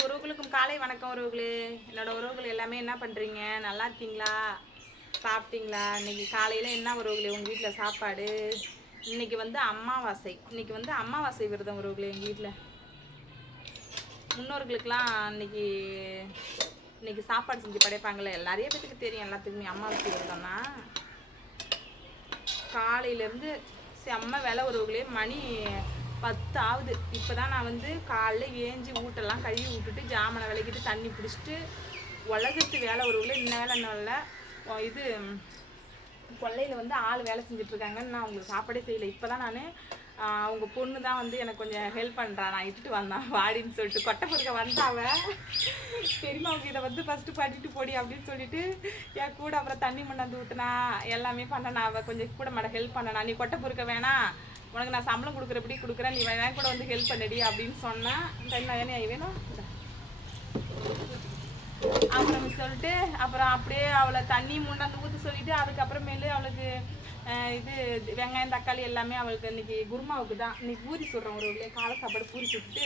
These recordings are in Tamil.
அனைத்து உறவுகளுக்கும் காலை வணக்கம் உறவுகளே. என்னோட உறவுகள் எல்லாமே என்ன பண்ணுறீங்க நல்லா இருக்கீங்களா? சாப்பிட்டீங்களா? இன்னைக்கு காலையில் என்ன உறவுகளே? உங்கள் வீட்டில் சாப்பாடு? இன்னைக்கு வந்து அமாவாசை இன்னைக்கு வந்து அம்மாவாசை விரதம் உறவுகளே எங்கள் வீட்டில் முன்னோர்களுக்கெல்லாம் இன்னைக்கு இன்னைக்கு சாப்பாடு செஞ்சு படைப்பாங்களே நிறைய பேத்துக்கு தெரியும் எல்லாத்துக்குமே அம்மாவாசை விரதம்னா. காலையிலேருந்து செம்ம வேலை உறவுகளே. மணி பத்து ஆகுது இப்போ தான் நான் வந்து காலைல ஏஞ்சி வீட்டெல்லாம் கழுவி விட்டுட்டு ஜாமனை விளக்கிட்டு தண்ணி பிடிச்சிட்டு உலகத்து வேலை உறவுகளே இன்ன வேலை இன்னும் இது கொல்லையில் வந்து ஆள் வேலை செஞ்சுட்ருக்காங்கன்னு நான் உங்களுக்கு சாப்பாடே செய்யலை. இப்போ தான் நான் அவங்க பொண்ணு தான் வந்து எனக்கு கொஞ்சம் ஹெல்ப் பண்ணுறா நான் இட்டுட்டு வந்தான் வாடின்னு சொல்லிட்டு. கொட்டை பொறுக்க வந்தாவ அவங்க இதை வந்து ஃபஸ்ட்டு பண்ணிட்டு போடி அப்படின்னு சொல்லிட்டு என் கூட அப்புறம் தண்ணி மண்ணாந்து ஊற்றுனா எல்லாமே பண்ணனா. அவள் கொஞ்சம் கூட மாட ஹெல்ப் பண்ணனா. நீ கொட்டை பொறுக்க வேணாம். உனக்கு நான் சம்பளம் கொடுக்குறபடி கொடுக்குறேன் நீ வேணா கூட வந்து ஹெல்ப் பண்ணடி அப்படின்னு சொன்னேன் தண்ணி என்ன வேணும். அப்புறம் சொல்லிட்டு அப்புறம் அப்படியே அவளை தண்ணி மூண்டாந்து ஊற்றி சொல்லிட்டு அதுக்கப்புறமேலு அவளுக்கு இது வெங்காயம் தக்காளி எல்லாமே அவளுக்கு இன்னைக்கு குருமாவுக்கு தான். இன்னைக்கு பூரி சுடுறோம் ஒரு காலை சாப்பாடு பூரி சுட்டு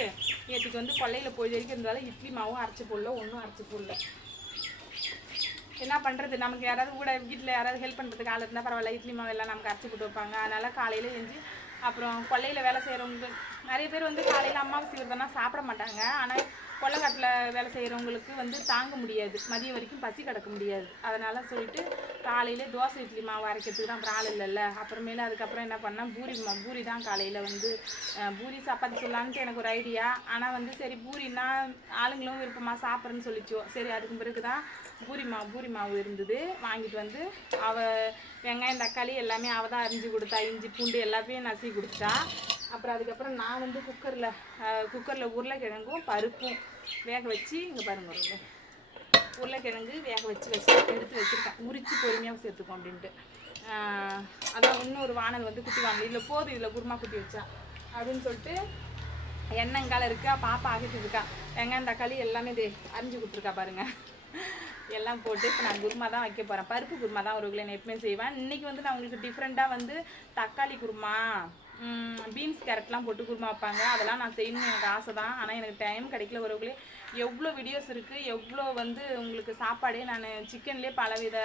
நேற்றுக்கு வந்து கொல்லையில் போய் வரைக்கும் இருந்தாலும் இட்லி மாவும் அரைச்சி போடல ஒன்றும் அரைச்சி போடல. என்ன பண்ணுறது நமக்கு யாராவது கூட வீட்டில் யாராவது ஹெல்ப் பண்ணுறதுக்கு ஆள் இருந்தால் பரவாயில்ல இட்லி மாவு எல்லாம் நமக்கு அரைச்சி போட்டு வைப்பாங்க. அதனால காலையில் செஞ்சு அப்புறம் கொல்லையில் வேலை செய்கிறவங்க நிறைய பேர் வந்து காலையில் அம்மாவுக்கு செய்கிறதுனா சாப்பிட மாட்டாங்க. ஆனால் கொல்லைக்காட்டில் வேலை செய்கிறவங்களுக்கு வந்து தாங்க முடியாது. மதியம் வரைக்கும் பசி கிடக்க முடியாது. அதனால் சொல்லிட்டு காலையில் தோசை இட்லி மாவு அரைக்கிறதுக்கு தான் அப்புறம் ஆள் இல்லைல்ல. அப்புறமேல அதுக்கப்புறம் என்ன பண்ணால் பூரி பூரி தான் காலையில் வந்து பூரி சப்பாத்தி சொல்லலான்ட்டு எனக்கு ஒரு ஐடியா ஆனால் வந்து சரி பூரின்னா ஆளுங்களும் விருப்பமாக சாப்பிட்றேன்னு சொல்லிச்சோ. சரி அதுக்கு பிறகு தான் பூரி மாவு பூரி மாவு இருந்தது. வாங்கிட்டு வந்து அவள் வெங்காயம் தக்காளி எல்லாமே அவள் தான் அரிஞ்சு கொடுத்தா இஞ்சி பூண்டு எல்லாத்தையும் நசி கொடுத்தா அப்புறம் அதுக்கப்புறம் நான் வந்து குக்கரில் குக்கரில் உருளைக்கிழங்கும் பருப்பும் வேக வச்சு இங்கே பாருங்க உருளைக்கிழங்கு வேக வச்சு வச்சு எடுத்து வச்சுருக்கேன். முறித்து பொறுமையாக சேர்த்துக்கோம் அப்படின்ட்டு. அதான் இன்னொரு வானல் வந்து குட்டி வாங்கல இதில் போதும் இதில் குருமா குட்டி வச்சா. அப்படின்னு சொல்லிட்டு எண்ணெங்கால இருக்கா பாப்பா ஆகிட்டு இருக்கா. வெங்காயம் தக்காளி எல்லாமே இது அரிஞ்சு கொடுத்துருக்கா பாருங்க. எல்லாம் போட்டு இப்போ நான் குருமா தான் வைக்க போகிறேன் பருப்பு குருமா தான் ஒரு நான் எப்பவுமே செய்வேன். இன்னைக்கு வந்து நான் உங்களுக்கு டிஃப்ரெண்ட்டாக வந்து தக்காளி குருமா பீன்ஸ் கேரட்லாம் போட்டு குருமா வைப்பாங்க. அதெல்லாம் நான் செய்யணும்னு எனக்கு ஆசை தான். ஆனால் எனக்கு டைம் கிடைக்கல உறவுகளே எவ்வளோ வீடியோஸ் இருக்குது எவ்வளோ வந்து உங்களுக்கு சாப்பாடே நான் சிக்கன்லேயே பலவித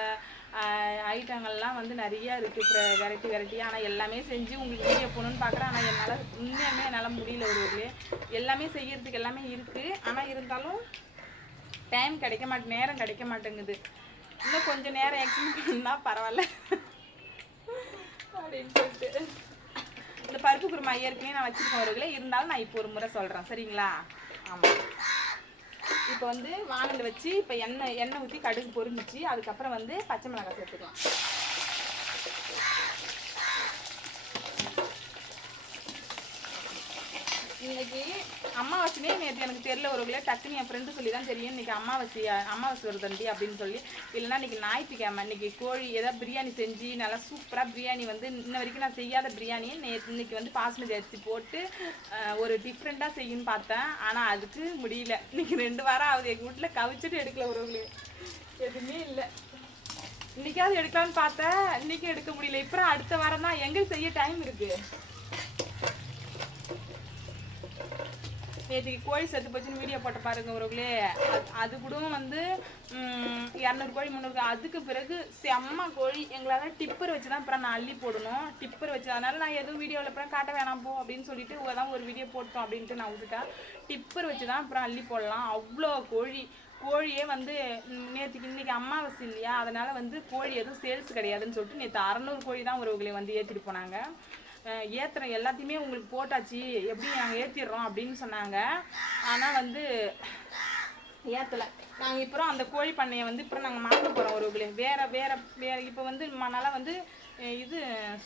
ஐட்டங்கள்லாம் வந்து நிறைய இருக்குது வெரைட்டி வெரைட்டியாக ஆனால் எல்லாமே செஞ்சு உங்களுக்கு வீடியோ போகணுன்னு பார்க்குறேன் ஆனால் என்னால் உண்மையாலுமே என்னால் முடியல ஒரு எல்லாமே செய்யறதுக்கு எல்லாமே இருக்குது ஆனால் இருந்தாலும் டைம் கிடைக்க மாட்டே நேரம் கிடைக்க மாட்டேங்குது. இன்னும் கொஞ்சம் நேரம் எக்ஸ்டெண்ட் பண்ணா பரவாயில்ல அப்படின்னு சொல்லிட்டு. இந்த பருப்பு குருமா ஏற்கனவே நான் வச்சிருக்கேன் ஒருகளே இருந்தாலும் நான் இப்போ ஒரு முறை சொல்கிறேன் சரிங்களா? ஆமாம் இப்போ வந்து வானல் வச்சு இப்போ எண்ணெய் எண்ணெய் ஊற்றி கடுகு பொரிஞ்சிச்சு. அதுக்கப்புறம் வந்து பச்சை மிளகாய் சேர்த்துக்கலாம். இன்னைக்கு அமாவாசைனே நேற்று எனக்கு தெரியல ஒரு கிலோ டக்குன்னு என் ஃப்ரெண்டு சொல்லி தான் தெரியும். இன்னைக்கு அம்மாவாசி அம்மாவாசி வருதண்டி அப்படின்னு சொல்லி. இல்லைன்னா இன்னைக்கு ஞாயிற்றுக்கிழமை இன்னைக்கு கோழி ஏதாவது பிரியாணி செஞ்சு நல்லா சூப்பராக பிரியாணி வந்து இன்ன வரைக்கும் நான் செய்யாத பிரியாணியை நேற்று இன்னைக்கு வந்து பாஸ்மதி அரிசி போட்டு ஒரு டிஃப்ரெண்ட்டாக செய்யுன்னு பார்த்தேன். ஆனால் அதுக்கு முடியல. இன்னைக்கு ரெண்டு வாரம் ஆகுது. எங்கள் வீட்டில் கவிச்சிட்டு எடுக்கல ஒரு எதுவுமே இல்லை. இன்னைக்காவது எடுக்கலாம்னு பார்த்தேன். இன்னைக்கு எடுக்க முடியல. இப்போ அடுத்த வாரம் தான். எங்கே செய்ய டைம் இருக்குது நேற்றுக்கு கோழி செத்து போச்சுன்னு வீடியோ போட்ட பாருங்க உறவுகளே. அது- கூட வந்து இரநூறு கோழி முந்நூறு அதுக்கு பிறகு செம்ம கோழி. எங்களால் டிப்பர் வச்சு தான் அப்புறம் நான் அள்ளி போடணும். டிப்பர் வச்சு அதனால நான் எதுவும் வீடியோவில் அப்புறம் காட்ட வேணாம் போ அப்படின்னு சொல்லிட்டு தான் ஒரு வீடியோ போட்டோம் அப்படின்ட்டு நான் விட்டுட்டேன். டிப்பர் வச்சு தான் அப்புறம் அள்ளி போடலாம். அவ்வளோ கோழி. கோழியே வந்து நேற்றுக்கு இன்னைக்கு அமாவாசை இல்லையா? அதனால் வந்து கோழி எதுவும் சேல்ஸ் கிடையாதுன்னு சொல்லிட்டு நேற்று அறநூறு கோழி தான் உறவுகளை வந்து ஏற்றிட்டு போனாங்க. அஹ் எல்லாத்தையுமே உங்களுக்கு போட்டாச்சு. எப்படி நாங்கள் ஏற்றிடுறோம் அப்படின்னு சொன்னாங்க. ஆனால் வந்து ஏற்றலை நாங்கள் இப்போ அந்த கோழி பண்ணையை வந்து இப்போ நாங்கள் மாற்ற போகிறோம் ஒரு வேற வேற வேற இப்போ வந்து மனால வந்து இது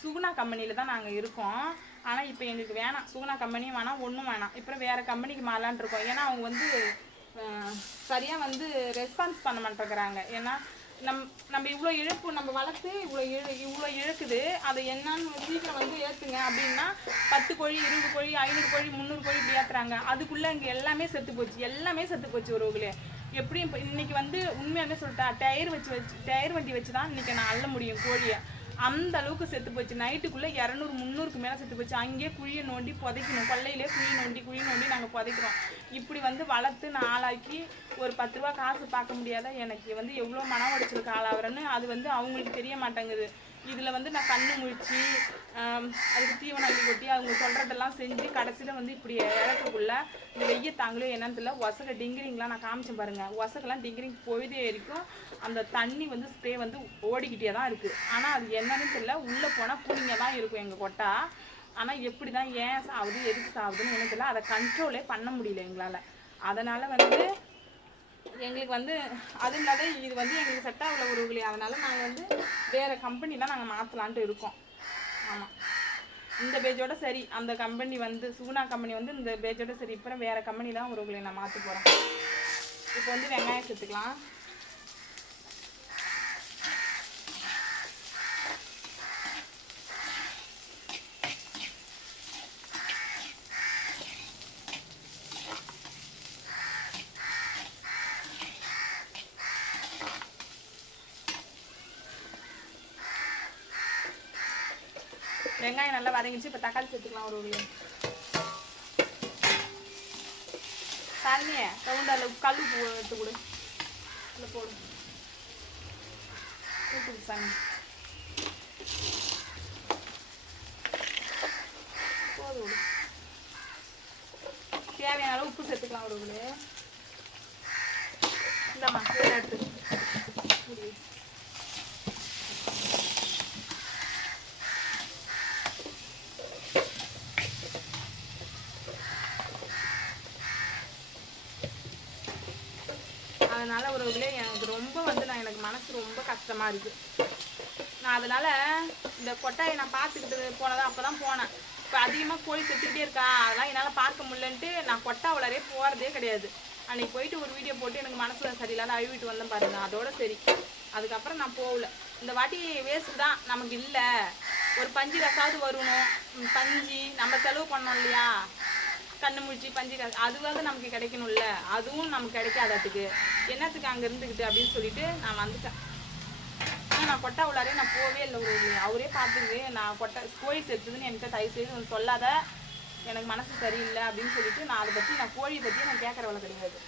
சுகுணா கம்பெனியில் தான் நாங்கள் இருக்கோம். ஆனால் இப்போ எங்களுக்கு வேணாம். சுகுணா கம்பெனியும் வேணாம் ஒன்றும் வேணாம். இப்போ வேறு கம்பெனிக்கு மாறலான் இருக்கோம். ஏன்னா அவங்க வந்து சரியாக வந்து ரெஸ்பான்ஸ் பண்ண மாட்டேங்கிறாங்க. ஏன்னா நம் நம்ம இவ்வளோ இழப்பு நம்ம வளர்த்து இவ்வளோ இழு இவ்வளோ இழக்குது அதை என்னன்னு சீக்கிரம் வந்து ஏற்றுங்க அப்படின்னா பத்து கோழி இருபது கோழி ஐநூறு கோழி முந்நூறு கோழி இப்படி ஏற்றுறாங்க அதுக்குள்ளே இங்கே எல்லாமே செத்து போச்சு. எல்லாமே செத்து போச்சு உறவுகளே எப்படியும் இப்போ இன்னைக்கு வந்து உண்மையாகவே சொல்லிட்டா டயர் வச்சு வச்சு டயர் வண்டி வச்சு தான் இன்னைக்கு நான் அள்ள முடியும் கோழியை. அந்த அளவுக்கு செத்து போச்சு. நைட்டுக்குள்ளே இரநூறு முந்நூறுக்கு மேலே செத்து போச்சு. அங்கேயே குழியை நோண்டி புதைக்கணும். கொல்லையிலே குழி நோண்டி குழி நோண்டி நாங்கள் புதைக்கிறோம். இப்படி வந்து வளர்த்து நாளாக்கி ஒரு பத்து ரூபா காசு பார்க்க முடியாத? எனக்கு வந்து எவ்வளோ மன உடைச்சலுக்கு ஆளாகிறேன்னு அது வந்து அவங்களுக்கு தெரிய மாட்டேங்குது. இதில் வந்து நான் கண்ணு முழிச்சு அதுக்கு தீவனம் அள்ளி கொட்டி அவங்க சொல்கிறதெல்லாம் செஞ்சு கடைசியில் வந்து இப்படி இழக்கக்குள்ள இந்த வெய்ய தாங்களோ என்னன்னு தெரியல ஒசக டிங்கிரிங்லாம் நான் காமிச்சேன் பாருங்கள் ஒசகெல்லாம் டிங்கிரிங் போயதே வரைக்கும் அந்த தண்ணி வந்து ஸ்ப்ரே வந்து ஓடிக்கிட்டே தான் இருக்குது ஆனால் அது என்னன்னு தெரியல உள்ளே போனால் புளிங்க தான் இருக்கும் எங்கள் கொட்டா. ஆனால் எப்படி தான் ஏன் சாகுது எதுக்கு சாகுதுன்னு எனக்கு தெரியல அதை கண்ட்ரோலே பண்ண முடியல எங்களால். அதனால் வந்து எங்களுக்கு வந்து அது இல்லாத இது வந்து எங்களுக்கு செட் ஆகல உறவுகளே அதனால நாங்கள் வந்து வேறு கம்பெனி தான் நாங்கள் மாற்றலான்ட்டு இருக்கோம். ஆமாம் இந்த பேஜோட சரி அந்த கம்பெனி வந்து சுகுணா கம்பெனி வந்து இந்த பேஜோட சரி. இப்போ வேறு கம்பெனி தான் உறவுகளை நான் மாற்ற போகிறேன் இப்போ வந்து வெங்காயம் சேர்த்துக்கலாம். வெங்காயம் நல்லா வதங்கிச்சு இப்போ தக்காளி சேர்த்துக்கலாம் ஒரு உருளை தண்ணியை ரவுண்டால கல் பூ எடுத்து கொடு. இல்லை போடு. கூட்டு தண்ணி. போது விடு. தேவையான அளவு உப்பு சேர்த்துக்கலாம் ஒரு உருளை இந்தாம்மா எடுத்து மூடி வை. அதனால ஒரு எனக்கு ரொம்ப வந்து நான் எனக்கு கஷ்டமாக இருக்குது கஷ்டமா இருக்கு. நான் அதனால இந்த கொட்டாயை நான் பார்த்துக்கிட்டு போனதா அப்பதான் போனேன். இப்போ அதிகமாக கோழி செத்துக்கிட்டே இருக்கா அதெல்லாம் என்னால் பார்க்க முடியலன்ட்டு நான் கொட்டா வளரே போகிறதே கிடையாது. அன்னைக்கு போயிட்டு ஒரு வீடியோ போட்டு எனக்கு மனசில் சரியில்லாத அழுவிட்டு வந்தேன் பாருங்க அதோட சரி. அதுக்கப்புறம் நான் போகல. இந்த வாட்டி வேஸ்ட் தான் நமக்கு இல்லை. ஒரு பஞ்சு ரசாவது வரணும். பஞ்சு நம்ம செலவு பண்ணோம் இல்லையா? கண்ணு முடிச்சு பஞ்சு காசு அது நமக்கு கிடைக்கணும்ல. அதுவும் நமக்கு கிடைக்காததுக்கு என்னத்துக்கு அங்கே இருந்துக்கிட்டு அப்படின்னு சொல்லிட்டு நான் வந்துட்டேன். நான் கொட்டை உள்ளாரே நான் போவே இல்லை ஒரு அவரே பார்த்துக்கு நான் கொட்டை கோழி செத்துதுன்னு என்கிட்ட தயவு செய்து ஒன்று சொல்லாத. எனக்கு மனசு சரியில்லை அப்படின்னு சொல்லிட்டு நான் அதை பற்றி நான் கோழியை பற்றி நான் கேட்குற கிடையாது.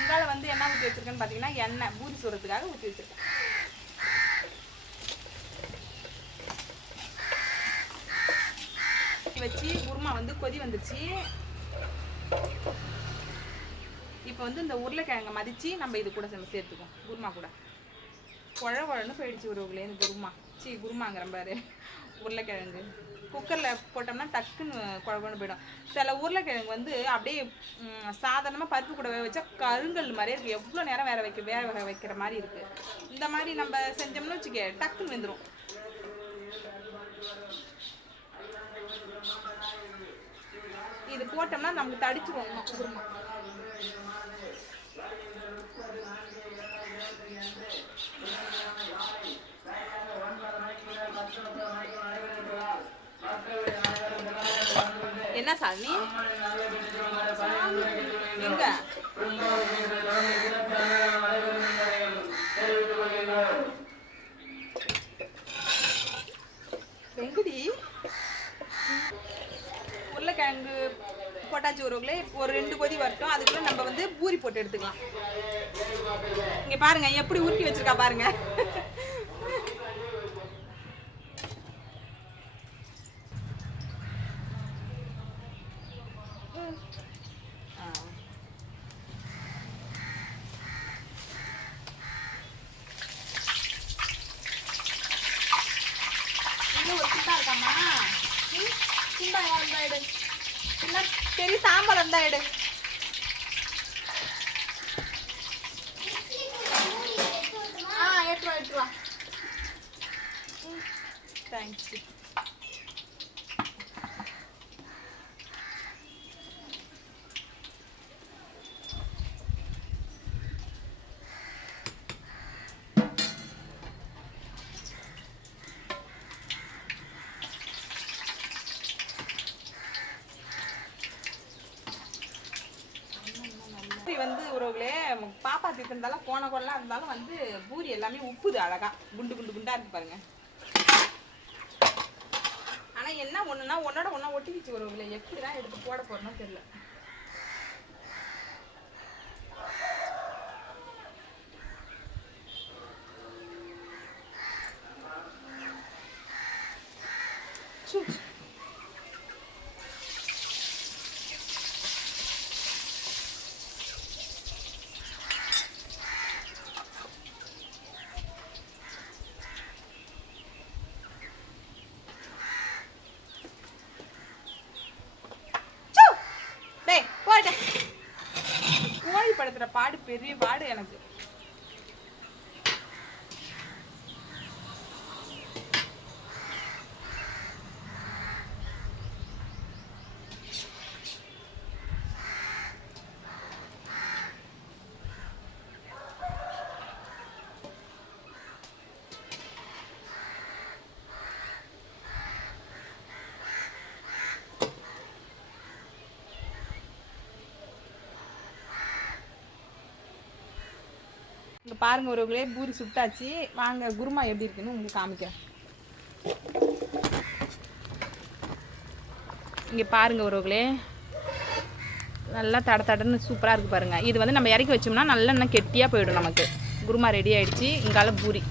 இங்கால வந்து என்ன ஊற்றி வச்சிருக்கேன்னு பார்த்தீங்கன்னா எண்ணெய் பூரி சுடுறதுக்காக ஊற்றி வச்சிருக்கேன். வச்சு குருமா வந்து கொதி வந்துருச்சு. இப்போ வந்து இந்த உருளைக்கிழங்கை மதிச்சு நம்ம இது கூட நம்ம சேர்த்துக்கோம் குருமா கூட. குழ குழன்னு போயிடுச்சு உறவுகளே இந்த குருமா. சி குருமாங்கிற பாரு. உருளைக்கிழங்கு. குக்கரில் போட்டோம்னா டக்குன்னு குழ போயிடும். சில உருளைக்கிழங்கு வந்து அப்படியே சாதாரணமாக பருப்பு கூட வேக வச்சா கருங்கல் மாதிரியே இருக்குது எவ்வளோ நேரம் வேற வைக்க வேக வைக்கிற மாதிரி இருக்குது இந்த மாதிரி நம்ம செஞ்சோம்னு வச்சுக்க டக்குன்னு வெந்துடும் போட்டோம்னா நமக்கு தடிச்சிரும் இன்னும். குருமா என்ன சாமி? எங்க? எங்கடி? உருளைக்கிழங்கு போட்டாச்சு உறவுகளே ஒரு ரெண்டு கொதி வரட்டும். அதுக்குள்ள நம்ம வந்து பூரி போட்டு எடுத்துக்கலாம். இங்க பாருங்க எப்படி உருட்டி வச்சிருக்கா பாருங்க ஆ. இன்னும் ஒரு குண்டா இருக்காமா ம், குண்டா இருந்தா எடு சரி பெரிய தாம்பலம் இருந்தா எடு பாப்பா திட்டிருந்தாலும் இருந்தாலும் கோண கொள்ளா இருந்தாலும் வந்து பூரி எல்லாமே உப்புது அழகா. குண்டு குண்டு குண்டா இருக்கு பாருங்க. ஆனா என்ன ஒண்ணுன்னா ஒன்னோட ஒண்ணா ஒட்டிக்கிச்சு ஒரு எப்படி எப்படிதான் எடுத்து போட போறோம்னு தெரியல சு. சு. டேய், போடா. கோழி பெரிய பாடு எனக்கு. இங்க பாருங்க ஒருவர்களே பூரி சுட்டாச்சு. வாங்க குருமா எப்படி இருக்குன்னு உங்களுக்கு காமிக்கிறேன். இங்கே பாருங்க ஒருவர்களே நல்லா தட தடன்னு சூப்பராக இருக்குது பாருங்கள் இது வந்து நம்ம இறக்கி வச்சோம்னா நல்லா இன்னும் கெட்டியாக போயிடும் நமக்கு. குருமா ரெடி ஆகிடுச்சி இங்கால பூரி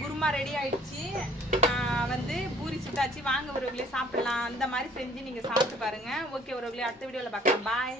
குருமா ரெடி ஆயிடுச்சு. வந்து பூரி சுட்டாச்சு. வாங்க உறவுகளே சாப்பிடலாம். அந்த மாதிரி செஞ்சு நீங்கள் சாப்பிட்டு பாருங்க. ஓகே உறவுகளே அடுத்த வீடியோவில் பார்க்கலாம். பாய்